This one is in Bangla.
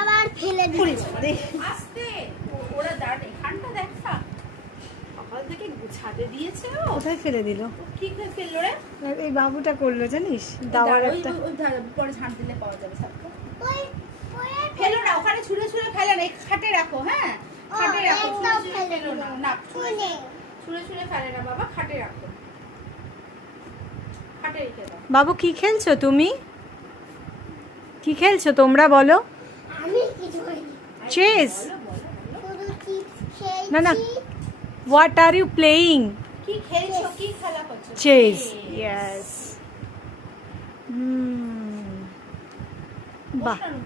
আবার ফেলে দিয়েছে আস্তে ওরা দাঁড়ান এখানটা দেখা সকাল থেকে গুছাতে দিয়েছে ও কোথায় ফেলে দিল? কি করে ফেললো রে? এই বাবুটা করলো জানিস, দাওয়ার ওই একটা পরে ঝাঁট দিলে পাওয়া যাবে সাপটা। ওই ফেলো না, ওখানে ছুঁড়ে ছুঁড়ে ফেলে না, খাটে রাখো। হ্যাঁ খাটে রাখো, ছুঁড়ে ছুঁড়ে ফেলো না। না ছুঁড়ে ছুঁড়ে ফেলে না বাবা, খাটে রাখো, খাটে রেখে দাও। বাবু কি খেলছো তুমি? কি খেলছো তোমরা বলো? আমি কিছু করিনি চেস? শুধু চিপস খেয়েছি না না, হোয়াট আর ইউ প্লেইং? কি খেলছো, কি খেলা করছো? Chess, yes. বাহ, বসানো